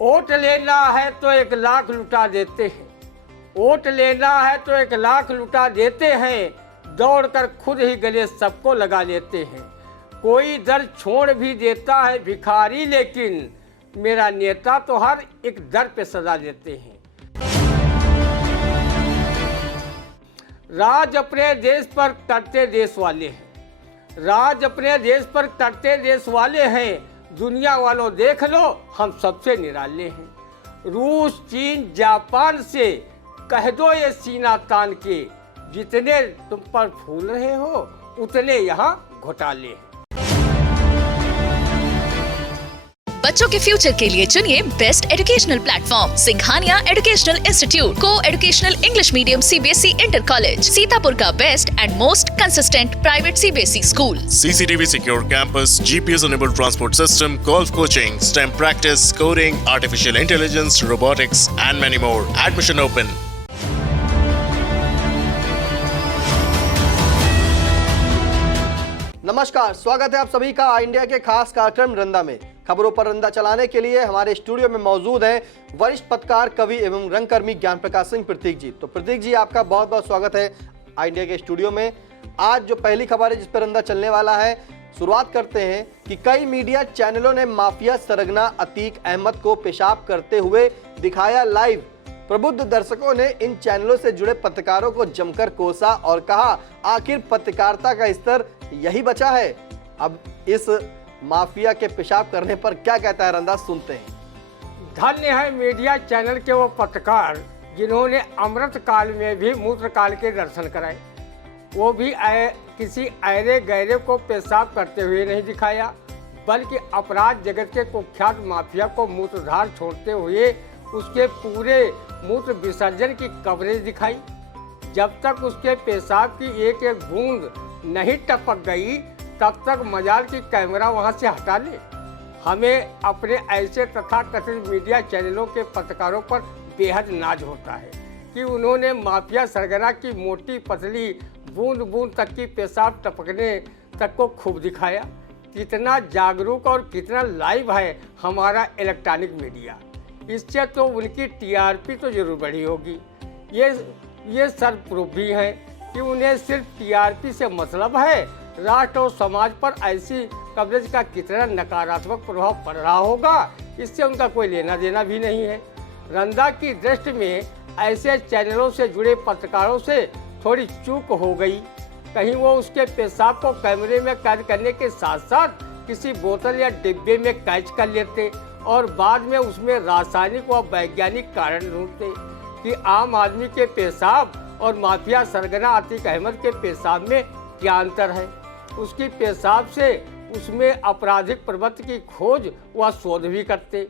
Vote लेना है तो 1 लाख लुटा देते हैं, वोट लेना है तो 1 लाख लुटा देते हैं, दौड़कर खुद ही गले सबको लगा लेते हैं। कोई दर छोड़ भी देता है भिखारी, लेकिन मेरा नेता तो हर एक दर पे सजा देते हैं। राज अपने देश पर करते देश वाले हैं, राज अपने देश पर करते देश वाले हैं। दुनिया वालों देख लो, हम सबसे निराले हैं। रूस, चीन, जापान से कह दो ये सीना तान के, जितने तुम पर फूल रहे हो उतने यहाँ घोटाले हैं। बच्चों के फ्यूचर के लिए चुनिए best educational platform Singhania educational institute, को educational English medium CBSE inter college, Sitapur का best and most consistent private CBSE school. CCTV secure campus, GPS enabled transport system, golf coaching, STEM practice, coding, artificial intelligence, robotics and many more. Admission open. नमस्कार, स्वागत है आप सभी का India के खास कार्यक्रम रंदा में। खबरों पर रंदा चलाने के लिए हमारे स्टूडियो में मौजूद हैं वरिष्ठ पत्रकार, कवि एवं रंगकर्मी ज्ञान प्रकाश सिंह प्रतीक जी। तो प्रतीक जी, आपका बहुत बहुत स्वागत है इंडिया के स्टूडियो में। आज जो पहली खबर है जिस पर रंदा चलने वाला है, शुरुआत करते हैं कि कई मीडिया चैनलों ने माफिया सरगना अतीक अहमद को पेशाब करते हुए दिखाया लाइव। प्रबुद्ध दर्शकों ने इन चैनलों से जुड़े पत्रकारों को जमकर कोसा और कहा, आखिर पत्रकारिता का स्तर यही बचा है। अब इस माफिया के पेशाब करने पर क्या कहता है रंदा, सुनते हैं। धन्य है मीडिया चैनल के वो पत्रकार जिन्होंने अमृत काल में भी मूत्र काल के दर्शन कराए। वो भी किसी ऐरे गैरे को पेशाब करते हुए नहीं दिखाया, बल्कि अपराध जगत के कुख्यात माफिया को मूत्रधार छोड़ते हुए उसके पूरे मूत्र विसर्जन की कवरेज दिखाई। जब तक उसके पेशाब की एक एक बूंद नहीं टपक गई, तब तक मजाल की कैमरा वहां से हटा ले। हमें अपने ऐसे तथाकथित मीडिया चैनलों के पत्रकारों पर बेहद नाज होता है कि उन्होंने माफिया सरगना की मोटी पतली बूंद बूंद तक की पेशाब टपकने तक को खूब दिखाया। कितना जागरूक और कितना लाइव है हमारा इलेक्ट्रॉनिक मीडिया। इससे तो उनकी TRP तो जरूर बढ़ी होगी। ये सर्वप्रूफ भी है कि उन्हें सिर्फ TRP से मतलब है। राष्ट्र और समाज पर ऐसी कवरेज का कितना नकारात्मक प्रभाव पड़ रहा होगा, इससे उनका कोई लेना देना भी नहीं है। रंदा की दृष्टि में ऐसे चैनलों से जुड़े पत्रकारों से थोड़ी चूक हो गई। कहीं वो उसके पेशाब को कैमरे में कैद करने के साथ साथ किसी बोतल या डिब्बे में कैच कर लेते और बाद में उसमें रासायनिक व वैज्ञानिक कारण ढूंढते कि आम आदमी के पेशाब और माफिया सरगना अतीक अहमद के पेशाब में क्या अंतर है। उसकी पेशाब से उसमें आपराधिक प्रवृत्ति की खोज व शोध भी करते।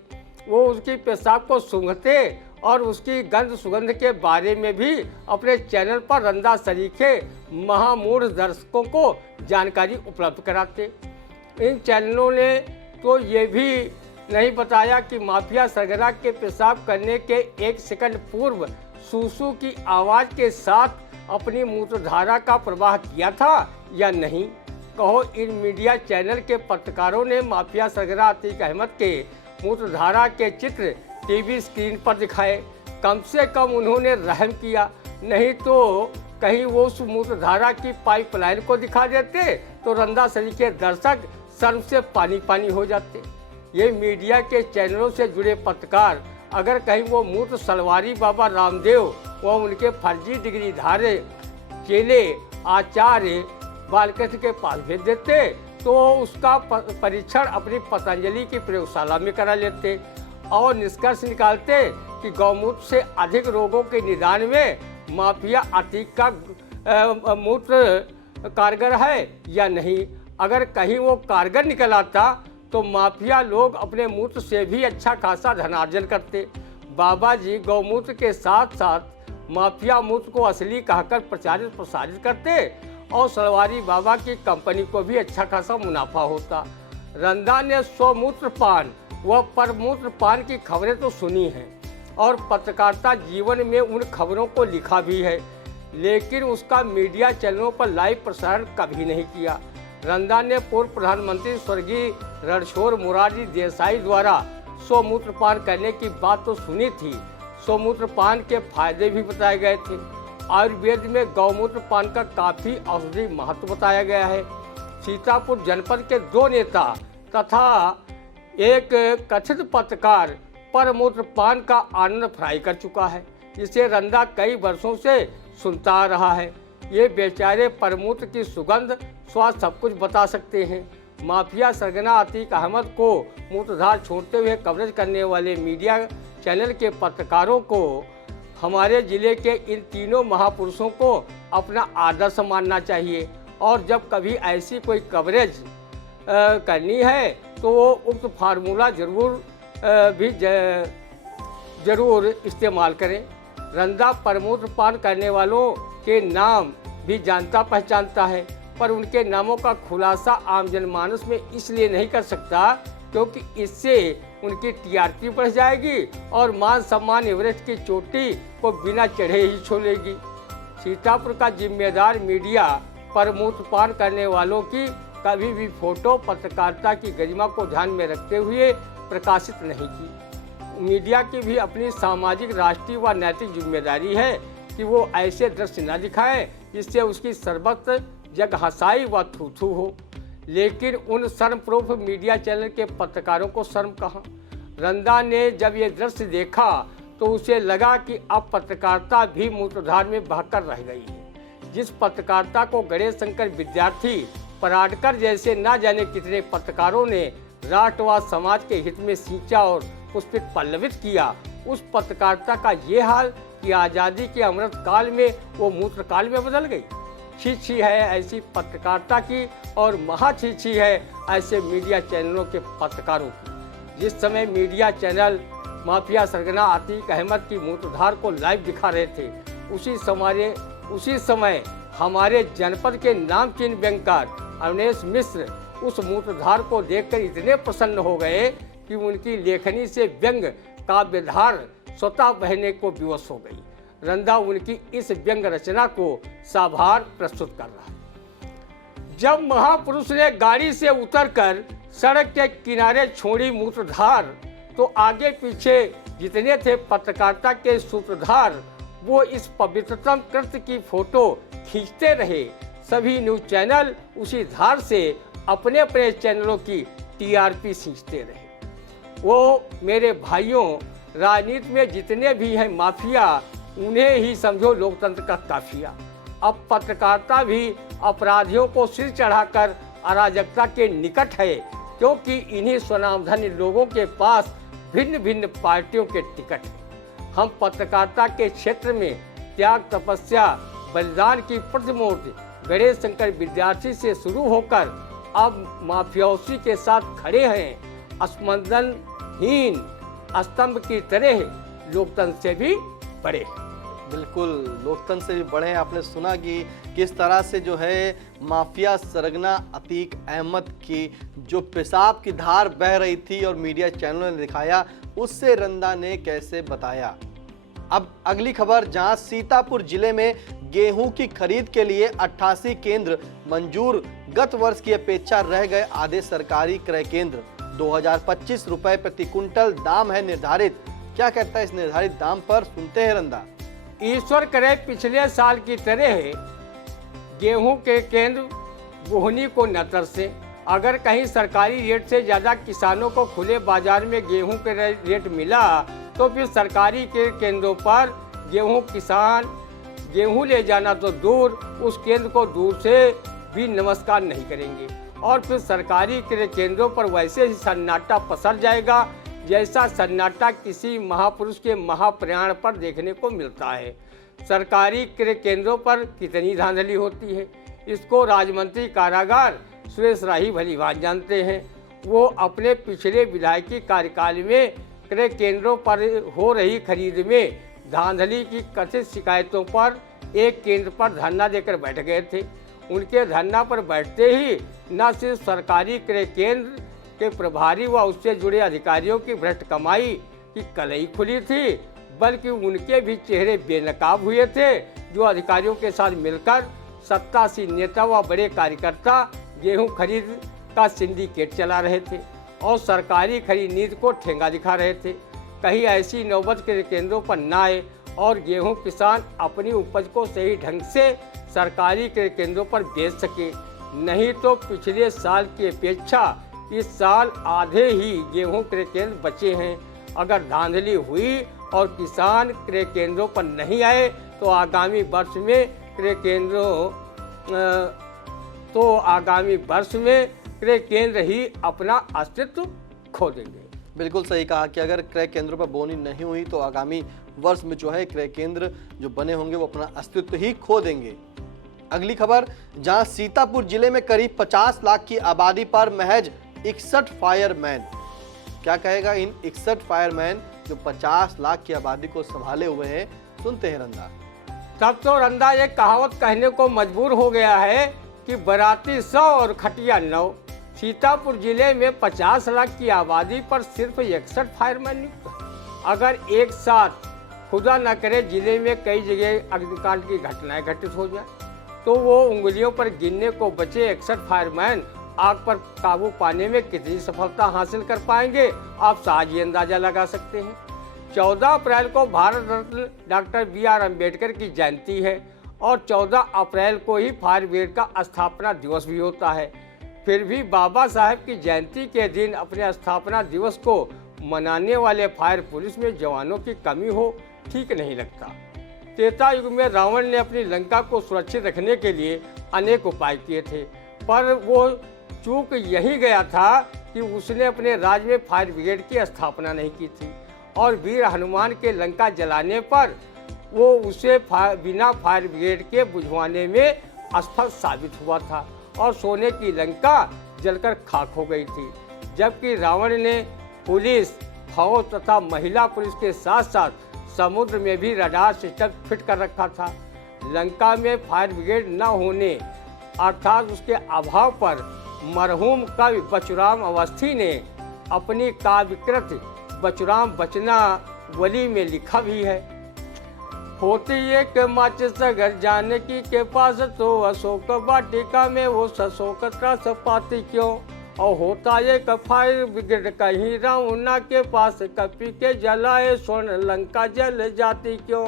वो उसकी पेशाब को सूंघते और उसकी गंध सुगंध के बारे में भी अपने चैनल पर रंदा सरीखे महामूढ़ दर्शकों को जानकारी उपलब्ध कराते। इन चैनलों ने तो ये भी नहीं बताया कि माफिया सरगना के पेशाब करने के 1 सेकंड पूर्व सूसू की आवाज़ के साथ अपनी मूत्रधारा का प्रवाह किया था या नहीं। कहो, इन मीडिया चैनल के पत्रकारों ने माफिया सरगना अतीक अहमद के मूत्रधारा के चित्र टीवी स्क्रीन पर दिखाए। कम से कम उन्होंने रहम किया, नहीं तो कहीं वो उस मूत्रधारा की पाइपलाइन को दिखा देते तो रंदा सरी के दर्शक शर्म से पानी पानी हो जाते। ये मीडिया के चैनलों से जुड़े पत्रकार अगर कहीं वो मूत्र सलवारी बाबा रामदेव व उनके फर्जी डिग्री धारे चेले आचार्य बालकृष्ण के पास भेज देते तो उसका परीक्षण अपनी पतंजलि की प्रयोगशाला में करा लेते और निष्कर्ष निकालते कि गौमूत्र से अधिक रोगों के निदान में माफिया अतीक का मूत्र कारगर है या नहीं। अगर कहीं वो कारगर निकल आता तो माफिया लोग अपने मूत्र से भी अच्छा खासा धनार्जन करते। बाबा जी गौमूत्र के साथ साथ माफिया मूत्र को असली कहकर प्रचारित प्रसारित करते और सलवारी बाबा की कंपनी को भी अच्छा खासा मुनाफा होता। रंदा ने स्वमूत्र पान व परमूत्र पान की खबरें तो सुनी हैं और पत्रकारिता जीवन में उन खबरों को लिखा भी है, लेकिन उसका मीडिया चैनलों पर लाइव प्रसारण कभी नहीं किया। रंदा ने पूर्व प्रधानमंत्री स्वर्गीय रणछोड़ मोरारजी देसाई द्वारा सोमूत्रपान करने की बात तो सुनी थी, सोमूत्रपान के फायदे भी बताए गए थे। आयुर्वेद में गौमूत्रपान का काफ़ी औषधि महत्व बताया गया है। सीतापुर जनपद के 2 नेता तथा एक कथित पत्रकार परमूत्रपान का आनंद फ्राई कर चुका है, जिसे रंदा कई वर्षों से सुनता आ रहा है। ये बेचारे परमूत्र की सुगंध स्वाद सब कुछ बता सकते हैं। माफिया सरगना अतीक अहमद को मूत्रधार छोड़ते हुए कवरेज करने वाले मीडिया चैनल के पत्रकारों को हमारे ज़िले के इन तीनों महापुरुषों को अपना आदर्श मानना चाहिए, और जब कभी ऐसी कोई कवरेज करनी है तो वो उक्त फार्मूला जरूर इस्तेमाल करें। रंदा परमूत्रपान करने वालों के नाम भी जानता पहचानता है, पर उनके नामों का खुलासा आम जनमानस में इसलिए नहीं कर सकता क्योंकि इससे उनकी टीआरपी बढ़ जाएगी और मान सम्मान एवरेस्ट की चोटी को बिना चढ़े ही छोड़ेगी। सीतापुर का जिम्मेदार मीडिया परमूत्रपान करने वालों की कभी भी फोटो पत्रकारिता की गरिमा को ध्यान में रखते हुए प्रकाशित नहीं की। मीडिया की भी अपनी सामाजिक, राष्ट्रीय व नैतिक जिम्मेदारी है कि वो ऐसे दृश्य न दिखाए जिससे उसकी सर्वत्र जग हंसाई व थू हो। लेकिन उन शर्मप्रूफ मीडिया चैनल के पत्रकारों को शर्म कहाँ। रंदा ने जब ये दृश्य देखा तो उसे लगा कि अब पत्रकारिता भी मूत्रधार में बहकर रह गई है। जिस पत्रकारिता को गणेश शंकर विद्यार्थी, पराडकर जैसे ना जाने कितने पत्रकारों ने राष्ट्र व समाज के हित में सींचा और पुष्पित पल्लवित किया, उस पत्रकारिता का ये हाल कि आज़ादी के अमृत काल में वो मूत्र काल में बदल गई। छी है ऐसी पत्रकारिता की, और महा छी है ऐसे मीडिया चैनलों के पत्रकारों की। जिस समय मीडिया चैनल माफिया सरगना अतीक अहमद की मूत्रधार को लाइव दिखा रहे थे, उसी समय हमारे जनपद के नामचीन व्यंगकार अवनेश मिश्र उस मूत्रधार को देखकर इतने प्रसन्न हो गए कि उनकी लेखनी से व्यंग काव्यधार स्वतः बहने को विवश हो गई। रंदा उनकी इस व्यंग रचना को साभार प्रस्तुत कर रहा है। जब महापुरुष ने गाड़ी से उतरकर सड़क के किनारे छोड़ी मूत्रधार, तो आगे पीछे जितने थे पत्रकारिता के सूत्रधार, वो इस पवित्रतम कृत्य की फोटो खींचते रहे। सभी न्यूज चैनल उसी धार से अपने अपने चैनलों की टीआरपी खींचते रहे। वो मेरे भाइयों, राजनीति में जितने भी हैं माफिया, उन्हें ही समझो लोकतंत्र का काफिया। अब पत्रकारिता भी अपराधियों को सिर चढ़ाकर अराजकता के निकट है, क्योंकि इन्हीं स्वनामधन्य लोगों के पास भिन्न भिन्न पार्टियों के टिकट हैं। हम पत्रकारिता के क्षेत्र में त्याग, तपस्या, बलिदान की प्रतिमूर्ति गणेश शंकर विद्यार्थी से शुरू होकर अब माफियाओं के साथ खड़े हैं। स्पंदनहीन स्तंभ की तरह लोकतंत्र से भी बड़े। बिल्कुल, लोकतंत्र से भी बड़े हैं। आपने सुना कि किस तरह से जो है माफिया सरगना अतीक अहमद की जो पेशाब की धार बह रही थी और मीडिया चैनलों ने दिखाया, उससे रंदा ने कैसे बताया। अब अगली खबर, जहां सीतापुर जिले में गेहूं की खरीद के लिए 88 केंद्र मंजूर, गत वर्ष की अपेक्षा रह गए आधे सरकारी क्रय केंद्र। 2025 रुपए प्रति कुंटल दाम है निर्धारित। क्या कहता है इस निर्धारित दाम पर, सुनते हैं रंदा। ईश्वर करे पिछले साल की तरह गेहूं के केंद्र बोहनी को न तरसे। अगर कहीं सरकारी रेट से ज़्यादा किसानों को खुले बाजार में गेहूं के रेट मिला तो फिर सरकारी के केंद्रों पर किसान गेहूं ले जाना तो दूर, उस केंद्र को दूर से भी नमस्कार नहीं करेंगे, और फिर सरकारी क्रय केंद्रों पर वैसे ही सन्नाटा पसर जाएगा जैसा सन्नाटा किसी महापुरुष के महाप्रयाण पर देखने को मिलता है। सरकारी क्रय केंद्रों पर कितनी धांधली होती है, इसको राज्यमंत्री कारागार सुरेश राही भलीभांति जानते हैं। वो अपने पिछले विधायकी कार्यकाल में क्रय केंद्रों पर हो रही खरीद में धांधली की कथित शिकायतों पर एक केंद्र पर धरना देकर बैठ गए थे। उनके धरना पर बैठते ही न सिर्फ सरकारी क्रय केंद्र के प्रभारी व उससे जुड़े अधिकारियों की भ्रष्ट कमाई की कलई खुली थी, बल्कि उनके भी चेहरे बेनकाब हुए थे, जो अधिकारियों के साथ मिलकर सत्तासीन नेता व बड़े कार्यकर्ता गेहूं खरीद का सिंडिकेट चला रहे थे। और सरकारी खरीद नीति को ठेंगा दिखा रहे थे। कहीं ऐसी नौबत क्रय केंद्रों पर न आए और गेहूं किसान अपनी उपज को सही ढंग से सरकारी क्रय केंद्रों पर बेच सके, नहीं तो पिछले साल की अपेक्षा इस साल आधे ही गेहूं क्रय केंद्र बचे हैं। अगर धांधली हुई और किसान क्रय केंद्रों पर नहीं आए तो आगामी वर्ष में क्रय केंद्र ही अपना अस्तित्व खो देंगे। बिल्कुल सही कहा कि अगर क्रय केंद्रों पर बोनी नहीं हुई तो आगामी वर्ष में जो है क्रय केंद्र जो बने होंगे वो अपना अस्तित्व ही खो देंगे। अगली खबर, जहां सीतापुर जिले में करीब 50 लाख की आबादी पर महज 61 फायरमैन। क्या कहेगा इन 61 फायरमैन जो 50 लाख की आबादी को संभाले हुए हैं, सुनते हैं रंदा। तब तो रंदा ये कहावत कहने को मजबूर हो गया है कि बराती 100 और खटिया 9। सीतापुर जिले में 50 लाख की आबादी पर सिर्फ 61 फायरमैन नियुक्त हैं। अगर एक साथ खुदा न करे जिले में कई जगह अग्निकांड की घटनाएं घटित हो जाए तो वो उंगलियों पर गिनने को बचे 61 फायरमैन आग पर काबू पाने में कितनी सफलता हासिल कर पाएंगे, आप सहज ही अंदाजा लगा सकते हैं। 14 अप्रैल को भारत रत्न डॉक्टर BR अम्बेडकर की जयंती है और 14 अप्रैल को ही फायर ब्रिगेड का स्थापना दिवस भी होता है। फिर भी बाबा साहब की जयंती के दिन अपने स्थापना दिवस को मनाने वाले फायर पुलिस में जवानों की कमी हो, ठीक नहीं लगता। त्रेता युग में रावण ने अपनी लंका को सुरक्षित रखने के लिए अनेक उपाय किए थे, पर वो चूक यही गया था कि उसने अपने राज्य में फायर ब्रिगेड की स्थापना नहीं की थी और वीर हनुमान के लंका जलाने पर वो उसे बिना फायर ब्रिगेड के बुझवाने में असफल साबित हुआ था और सोने की लंका जलकर खाक हो गई थी। जबकि रावण ने पुलिस, फौज तथा महिला पुलिस के साथ साथ समुद्र में भी रडार सिस्टम फिट कर रखा था। लंका में फायर ब्रिगेड न होने अर्थात उसके अभाव पर मरहूम कवि बचुराम अवस्थी ने अपनी काव्यकृत बचुराम बचनावली में लिखा भी है। होती एक माचिस घर जानकी के पास तो अशोक वाटिका में वो सशोक त्रस पाती क्यों, और होता एक फायर ब्रिगेड कहीं रावणा के पास कपी के जलाए स्वर्ण लंका जल जाती क्यों,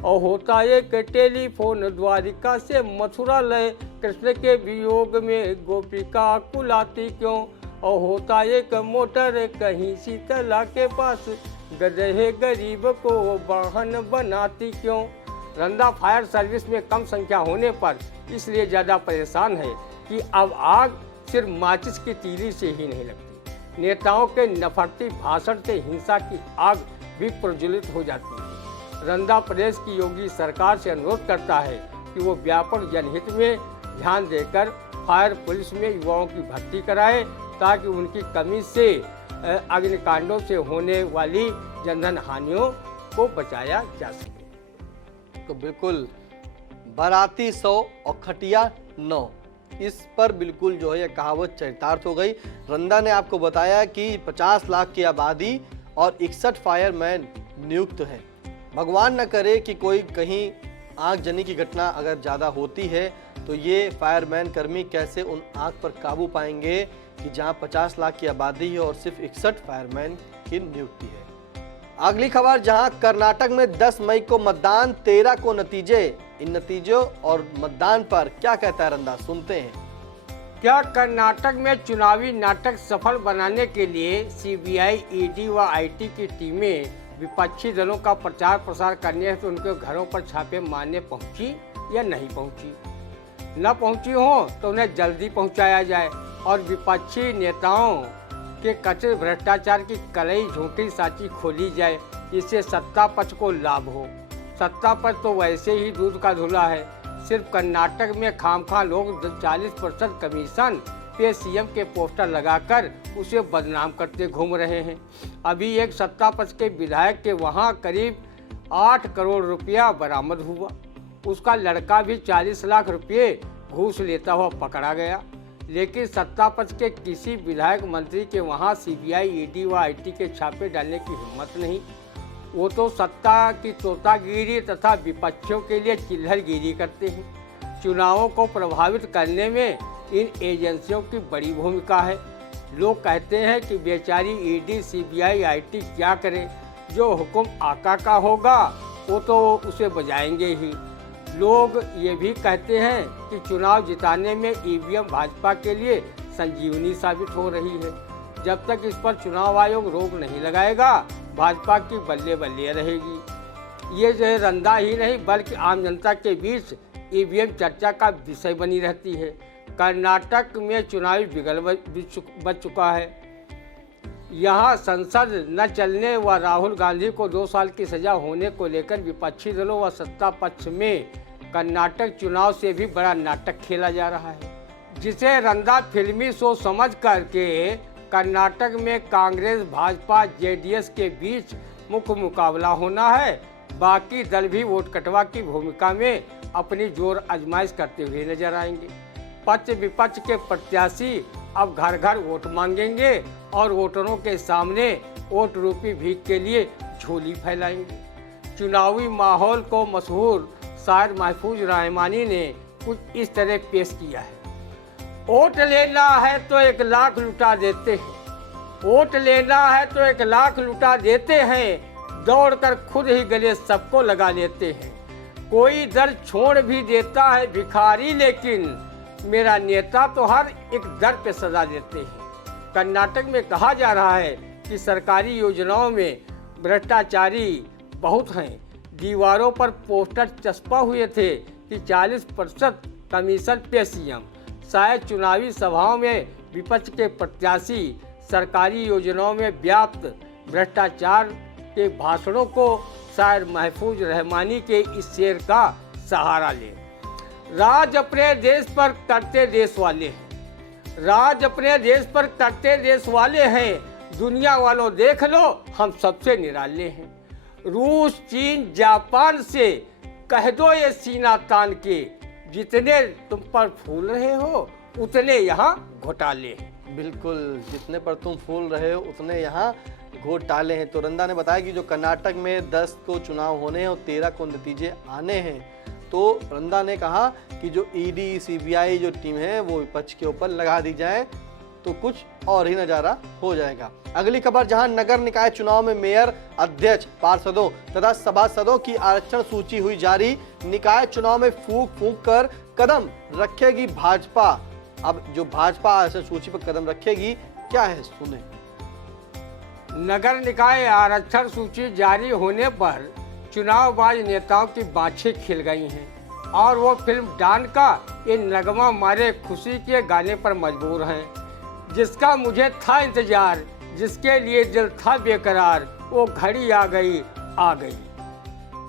और होता एक टेलीफोन द्वारिका से मथुरा लय कृष्ण के वियोग में गोपिका कुलाती क्यों, और होता एक मोटर कहीं शीतला के पास गधे गरीब को वाहन बनाती क्यों। रंदा फायर सर्विस में कम संख्या होने पर इसलिए ज़्यादा परेशान है कि अब आग सिर्फ माचिस की तीली से ही नहीं लगती, नेताओं के नफरती भाषण से हिंसा की आग भी प्रज्वलित हो जाती है। रंदा प्रदेश की योगी सरकार से अनुरोध करता है कि वो व्यापक जनहित में ध्यान देकर फायर पुलिस में युवाओं की भर्ती कराए ताकि उनकी कमी से अग्निकांडों से होने वाली जनधन हानियों को बचाया जा सके। तो बिल्कुल बाराती 100 और खटिया 9, इस पर बिल्कुल जो है यह कहावत चरितार्थ हो गई। रंदा ने आपको बताया कि 50 लाख की आबादी और 61 फायरमैन नियुक्त हैं। भगवान न करे कि कोई कहीं आगजनी की घटना अगर ज़्यादा होती है तो ये फायरमैन कर्मी कैसे उन आग पर काबू पाएंगे कि जहां 50 लाख की आबादी है और सिर्फ 61 फायरमैन की नियुक्ति है। अगली खबर, जहां कर्नाटक में 10 मई को मतदान, 13 को नतीजे। इन नतीजों और मतदान पर क्या कहता है रंदा, सुनते हैं। क्या कर्नाटक में चुनावी नाटक सफल बनाने के लिए CBI, ED व IT की टीमें विपक्षी दलों का प्रचार प्रसार करने हेतु उनके घरों पर छापे मारने पहुंची या नहीं पहुंची? न पहुंची हो तो उन्हें जल्दी पहुंचाया जाए और विपक्षी नेताओं के कथित भ्रष्टाचार की कलई झूठी साची खोली जाए, इससे सत्ता पक्ष को लाभ हो। सत्ता पक्ष तो वैसे ही दूध का धुला है। सिर्फ कर्नाटक में खामखा लोग 40% कमीशन पे CM के पोस्टर लगाकर उसे बदनाम करते घूम रहे हैं। अभी एक सत्ता पक्ष के विधायक के वहां करीब 8 करोड़ रुपया बरामद हुआ। उसका लड़का भी 40 लाख रुपये घूस लेता हुआ पकड़ा गया। लेकिन सत्ता पक्ष के किसी विधायक मंत्री के वहां CBI, ED व IT के छापे डालने की हिम्मत नहीं। वो तो सत्ता की तोतागिरी तथा विपक्षियों के लिए चिल्हरगिरी करते हैं। चुनावों को प्रभावित करने में इन एजेंसियों की बड़ी भूमिका है। लोग कहते हैं कि बेचारी ईडी, सीबीआई, आईटी क्या करे, जो हुक्म आका का होगा वो तो उसे बजाएंगे ही। लोग ये भी कहते हैं कि चुनाव जिताने में ईवीएम भाजपा के लिए संजीवनी साबित हो रही है। जब तक इस पर चुनाव आयोग रोक नहीं लगाएगा, भाजपा की बल्ले बल्ले रहेगी। ये जो है रंदा ही नहीं बल्कि आम जनता के बीच ईवीएम चर्चा का विषय बनी रहती है। कर्नाटक में चुनावी बिगल बच चुका है। यहाँ संसद न चलने व राहुल गांधी को 2 साल की सजा होने को लेकर विपक्षी दलों व सत्ता पक्ष में कर्नाटक चुनाव से भी बड़ा नाटक खेला जा रहा है, जिसे रंदा फिल्मी शो समझ करके कर्नाटक में कांग्रेस, भाजपा, जेडीएस के बीच मुख्य मुकाबला होना है। बाकी दल भी वोट कटवा की भूमिका में अपनी जोर आजमाइश करते हुए नजर आएंगे। पक्ष विपक्ष के प्रत्याशी अब घर घर वोट मांगेंगे और वोटरों के सामने वोट रूपी भीख के लिए झोली फैलाएंगे। चुनावी माहौल को मशहूर शायर महफूज रहमानी ने कुछ इस तरह पेश किया है। वोट लेना है तो 1 लाख लुटा देते हैं, वोट लेना है तो 1 लाख लुटा देते हैं, दौड़कर खुद ही गले सबको लगा लेते हैं। कोई दर छोड़ भी देता है भिखारी, लेकिन मेरा नेता तो हर एक दर पे सजा देते हैं। कर्नाटक में कहा जा रहा है कि सरकारी योजनाओं में भ्रष्टाचारी बहुत हैं। दीवारों पर पोस्टर चस्पा हुए थे कि 40% कमीशन पे सीएम। शायद चुनावी सभाओं में विपक्ष के प्रत्याशी सरकारी योजनाओं में व्याप्त भ्रष्टाचार के भाषणों को शायर महफूज रहमानी के इस शेर का सहारा ले। राज अपने देश पर करते देश वाले हैं, राज अपने देश पर करते देश वाले हैं, दुनिया वालों देख लो हम सबसे निराले हैं। रूस, चीन, जापान से कह दो ये सीना तान के, जितने तुम पर फूल रहे हो उतने यहाँ घोटाले हैं। बिल्कुल, जितने पर तुम फूल रहे हो उतने यहाँ घोटाले हैं। तो रंदा ने बताया कि जो कर्नाटक में 10 को चुनाव होने हैं और 13 को नतीजे आने हैं। तो रंदा ने कहा कि जो ईडी, सीबीआई जो टीम है वो विपक्ष के ऊपर लगा दी जाए तो कुछ और ही नज़ारा हो जाएगा। अगली खबर, जहां नगर निकाय चुनाव में मेयर, अध्यक्ष, पार्षदों तथा सभासदों की आरक्षण सूची हुई जारी। निकाय चुनाव में फूंक फूंक कर कदम रखेगी भाजपा। अब जो भाजपा आरक्षण सूची पर कदम रखेगी क्या है, सुने। नगर निकाय आरक्षण सूची जारी होने पर चुनावबाज नेताओं की बाछें खिल गई हैं और वो फिल्म डान का ये नगमा मारे खुशी के गाने पर मजबूर हैं। जिसका मुझे था इंतजार, जिसके लिए दिल था बेकरार, वो घड़ी आ गई आ गई।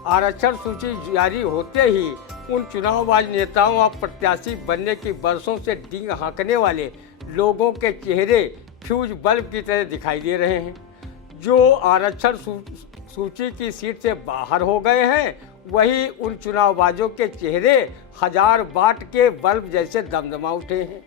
आरक्षण सूची जारी होते ही उन चुनावबाज नेताओं और प्रत्याशी बनने की बरसों से डींग हाँकने वाले लोगों के चेहरे फ्यूज बल्ब की तरह दिखाई दे रहे हैं। जो आरक्षण सूची की सीट से बाहर हो गए हैं, वही उन चुनावबाजों के चेहरे 1000 वाट के बल्ब जैसे दमदमा उठे हैं।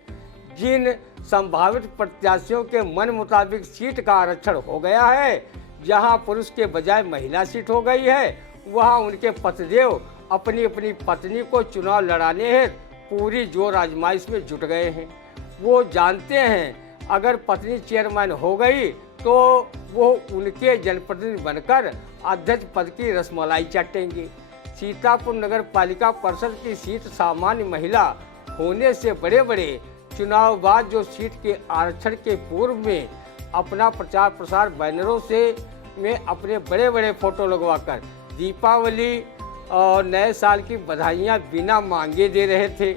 जिन संभावित प्रत्याशियों के मन मुताबिक सीट का आरक्षण हो गया है, जहां पुरुष के बजाय महिला सीट हो गई है, वहां उनके पतिदेव अपनी अपनी पत्नी को चुनाव लड़ाने हेतु पूरी जोर आजमाइश में जुट गए हैं। वो जानते हैं अगर पत्नी चेयरमैन हो गई तो वो उनके जनप्रतिनिधि बनकर अध्यक्ष पद की रसमलाई चाटेंगे। सीतापुर नगर पालिका परिषद की सीट सामान्य महिला होने से बड़े बड़े चुनावबाज जो सीट के आरक्षण के पूर्व में अपना प्रचार प्रसार बैनरों से में अपने बड़े बड़े फोटो लगवाकर दीपावली और नए साल की बधाइयाँ बिना मांगे दे रहे थे।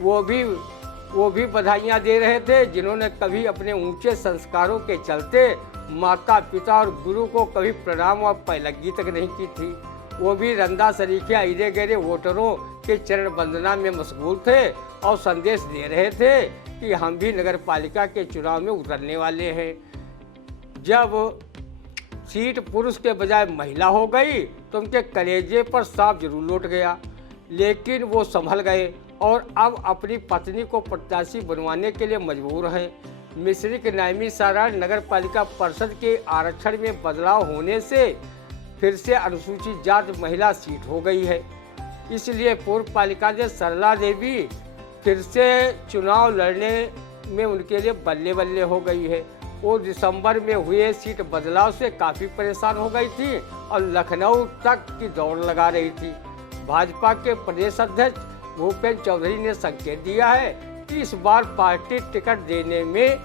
वो भी बधाइयाँ दे रहे थे जिन्होंने कभी अपने ऊंचे संस्कारों के चलते माता पिता और गुरु को कभी प्रणाम और पैलगी तक नहीं की थी। वो भी रंदा सरीखे इरे गहरे वोटरों के चरण वंदना में मशगूल थे और संदेश दे रहे थे कि हम भी नगर पालिका के चुनाव में उतरने वाले हैं। जब सीट पुरुष के बजाय महिला हो गई तो उनके कलेजे पर सांप जरूर लौट गया, लेकिन वो संभल गए और अब अपनी पत्नी को प्रत्याशी बनवाने के लिए मजबूर हैं। मिश्रिक नायमी सारण नगर पालिका परिषद के आरक्षण में बदलाव होने से फिर से अनुसूचित जाति महिला सीट हो गई है। इसलिए पूर्व पालिका ने सरला देवी फिर से चुनाव लड़ने में उनके लिए बल्ले बल्ले हो गई है। वो दिसंबर में हुए सीट बदलाव से काफ़ी परेशान हो गई थी और लखनऊ तक की दौड़ लगा रही थी। भाजपा के प्रदेश अध्यक्ष भूपेंद्र चौधरी ने संकेत दिया है कि इस बार पार्टी टिकट देने में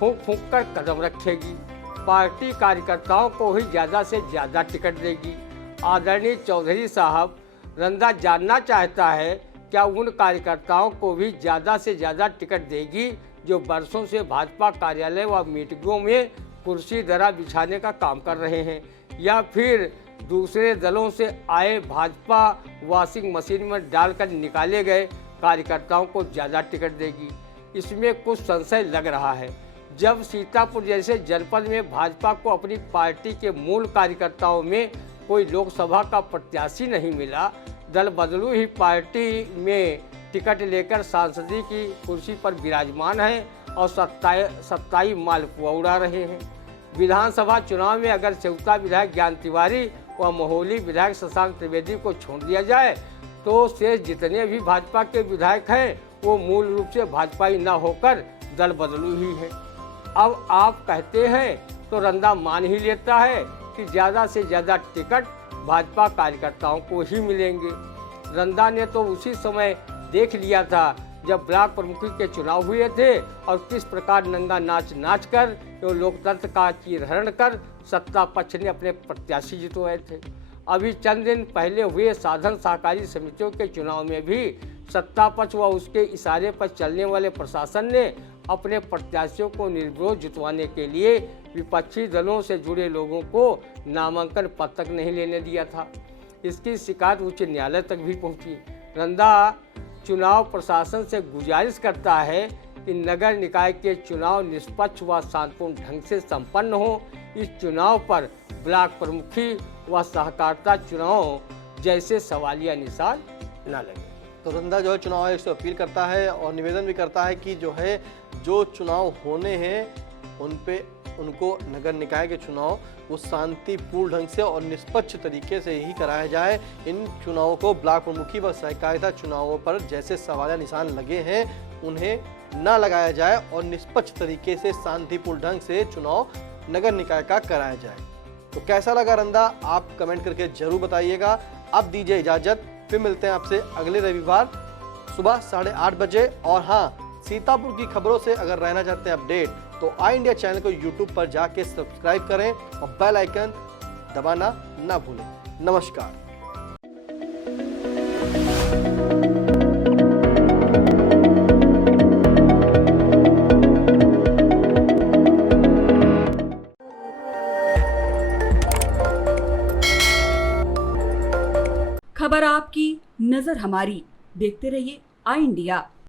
फूंक फूंक कर कदम रखेगी। पार्टी कार्यकर्ताओं को ही ज़्यादा से ज़्यादा टिकट देगी। आदरणीय चौधरी साहब, रंदा जानना चाहता है क्या उन कार्यकर्ताओं को भी ज़्यादा से ज़्यादा टिकट देगी जो वर्षों से भाजपा कार्यालय व मीटिंगों में कुर्सी दरा बिछाने का काम कर रहे हैं, या फिर दूसरे दलों से आए भाजपा वॉशिंग मशीन में डालकर निकाले गए कार्यकर्ताओं को ज़्यादा टिकट देगी। इसमें कुछ संशय लग रहा है। जब सीतापुर जैसे जनपद में भाजपा को अपनी पार्टी के मूल कार्यकर्ताओं में कोई लोकसभा का प्रत्याशी नहीं मिला, दल बदलू ही पार्टी में टिकट लेकर सांसदी की कुर्सी पर विराजमान हैं और सत्ताई मालपुआ उड़ा रहे हैं। विधानसभा चुनाव में अगर चौथा विधायक ज्ञान तिवारी व मोहली विधायक शशांक त्रिवेदी को छोड़ दिया जाए तो शेष जितने भी भाजपा के विधायक हैं वो मूल रूप से भाजपाई न होकर दल बदलू ही हैं। अब आप कहते हैं तो रंदा मान ही लेता है कि ज़्यादा से ज़्यादा टिकट भाजपा कार्यकर्ताओं को ही मिलेंगे। रंदा ने तो उसी समय देख लिया था जब ब्लॉक प्रमुखी के चुनाव हुए थे और किस प्रकार नंगा नाच नाच कर जो लोकतंत्र का चीरहरण कर सत्ता पक्ष ने अपने प्रत्याशी जितवाए थे। अभी चंद दिन पहले हुए साधन सहकारी समितियों के चुनाव में भी सत्ता पक्ष व उसके इशारे पर चलने वाले प्रशासन ने अपने प्रत्याशियों को निर्विरोध जितवाने के लिए विपक्षी दलों से जुड़े लोगों को नामांकन पत्र तक नहीं लेने दिया था। इसकी शिकायत उच्च न्यायालय तक भी पहुंची। रंदा चुनाव प्रशासन से गुजारिश करता है कि नगर निकाय के चुनाव निष्पक्ष व शांतिपूर्ण ढंग से संपन्न हो। इस चुनाव पर ब्लॉक प्रमुखी व सहकारिता चुनाव जैसे सवालिया निशान न लगे। तो रंदा जो है चुनाव आयोग से अपील करता है और निवेदन भी करता है कि जो चुनाव होने हैं उन पे उनको नगर निकाय के चुनाव वो शांतिपूर्ण ढंग से और निष्पक्ष तरीके से ही कराया जाए। इन चुनावों को ब्लॉक प्रमुखी व सहकारिता चुनावों पर जैसे सवालिया निशान लगे हैं उन्हें न लगाया जाए और निष्पक्ष तरीके से शांतिपूर्ण ढंग से चुनाव नगर निकाय का कराया जाए। तो कैसा लगा रंदा आप कमेंट करके जरूर बताइएगा। अब दीजिए इजाजत, फिर मिलते हैं आपसे अगले रविवार सुबह 8:30 बजे। और हाँ, सीतापुर की खबरों से अगर रहना चाहते हैं अपडेट तो आई इंडिया चैनल को यूट्यूब पर जाके सब्सक्राइब करें और बेल आइकन दबाना ना भूलें। नमस्कार। खबर आपकी, नजर हमारी। देखते रहिए आई इंडिया।